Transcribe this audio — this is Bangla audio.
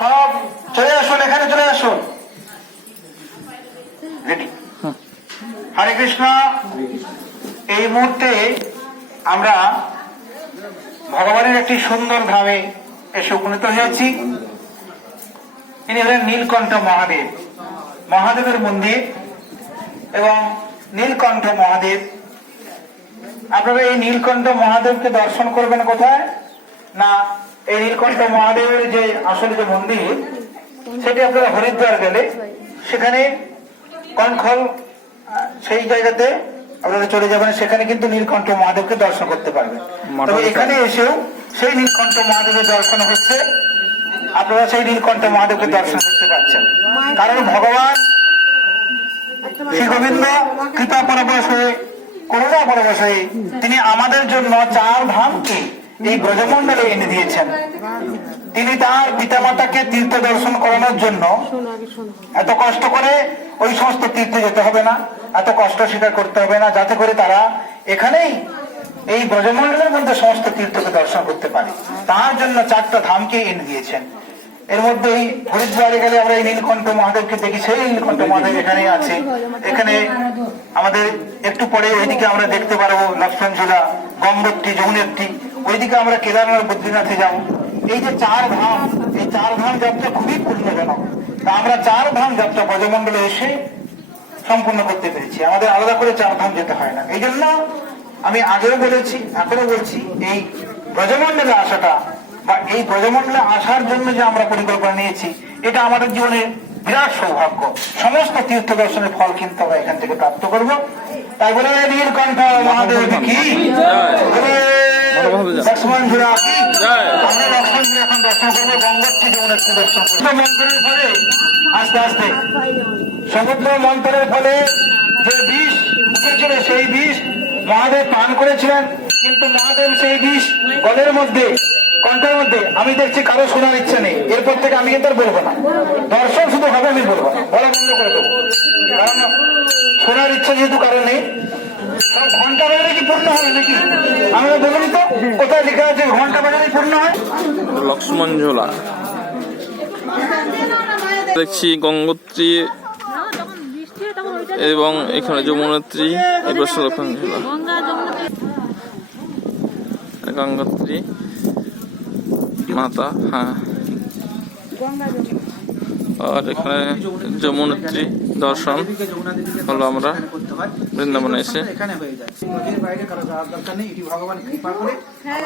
সব চলে আসুন, এখানে চলে আসুন। হরে কৃষ্ণ। এই মুহূর্তে আমরা ভগবানের একটি সুন্দর ধামে এসে উপনীত হয়েছি। ইনি হলেন নীলকণ্ঠ মহাদেব, মহাদেবের মন্দির এবং নীলকণ্ঠ মহাদেব। আপনারা এই নীলকণ্ঠ মহাদেবকে দর্শন করবেন কোথায় না, এই নীলকণ্ঠ মহাদেবের যে আসলে যে মন্দির, সেটি আপনারা হরিদ্বার গেলে সেখানে কনখল সেই জায়গাতে আপনারা চলে যাবেন, সেখানে কিন্তু নীলকণ্ঠ মহাদেবকে দর্শন করতে পারবেন। তবে এখানে এসেও সেই নীলকণ্ঠ মহাদেবের দর্শন হচ্ছে, আপনারা সেই নীলকণ্ঠ মহাদেবকে দর্শন করতে পারছেন। কারণ ভগবান শ্রী গোবিন্দ কৃপা পরবশ হয়ে, করুণা পরবশ হয়ে তিনি আমাদের জন্য 4 ধামকে এই ব্রজমণ্ডলে এনে দিয়েছেন। তিনি তার পিতামাতাকে তীর্থ দর্শন করানোর জন্য এত কষ্ট করে ওই সমস্ত তীর্থে যেতে হবে না, এত কষ্ট স্বীকার করতে হবে না, যাতে করে তারা এখানেই এই ব্রজমণ্ডলের মধ্যে সমস্ত তীর্থকে দর্শন করতে পারে। তার জন্য 4টা ধামকে এনে দিয়েছেন। এর মধ্যে এই হরিদ্বারে গেলে আমরা এই নীলকণ্ঠ মহাদেবকে দেখি, সেই নীলকণ্ঠ মহাদেব এখানে আছে। এখানে আমাদের একটু পরে ওইদিকে আমরা দেখতে পারবো লক্ষ্মণঝুলা, গঙ্গোত্রী, যমুনোত্রী, ওইদিকে আমরা কেদারনাথ, বদ্রীনাথে যাবো। এই যে 4 ধাম, এই 4 ধাম যাত্রা খুবই পূর্ণজনক। তা আমরা 4 ধাম যাত্রা ব্রজমণ্ডলে এসে সম্পূর্ণ করতে পেরেছি। আমাদের আলাদা করে 4 ধাম যেতে হয় না। এই জন্য আমি আগেও বলেছি, এখনো বলছি, এই ব্রজমণ্ডলে আসাটা বা এই ব্রজমণ্ডলে আসার জন্য যে আমরা পরিকল্পনা নিয়েছি, এটা আমাদের জীবনের বিরাট সৌভাগ্য। সমস্ত তীর্থ দর্শনের ফল কিন্তু আমরা এখান থেকে প্রাপ্ত করব। তাই বলে নীলকণ্ঠ মহাদেব কি, লক্ষ্মণঝুলা কি, আমরা লক্ষ্মণঝুলা এখন দর্শন করবো, গঙ্গোত্রী, যমুনোত্রী দর্শন করবো। মন্ত্রের ফলে আস্তে আস্তে সমুদ্র মন্ত্রের ফলে যে বিষ উঠেছিল, সেই বিষ মহাদেব পান করেছিলেন, কিন্তু মহাদেব সেই বিষ গলের মধ্যে, কণ্ঠের মধ্যে আমি দেখছি কারো শোনার ইচ্ছা নেই। এরপর থেকে আমি কিন্তু আর বলবো না, দর্শন শুধু হবে, আমি বলবো না, বলা বন্ধ করে দেবো। কারণ শোনার ইচ্ছা যেহেতু কারো নেই। সব ঘন্টা বাজারে কি পূর্ণ হয় নাকি? আমরা বলুন তো, কোথায় লেখা আছে ঘন্টা বাজারে পূর্ণ হয়? লক্ষ্মণঝুলা দেখছি, গঙ্গোত্রী এবং এখানে যমুনোত্রী, এবার লক্ষ্মণঝুলা, গঙ্গোত্রী মাতা, হ্যাঁ, আর এখানে যমুনোত্রী দর্শন হলো। আমরা বৃন্দাবনে এসে এখানে হয়ে যায়, বাইরে কারো যাওয়ার দরকার নেই, এটি ভগবান কৃপা করে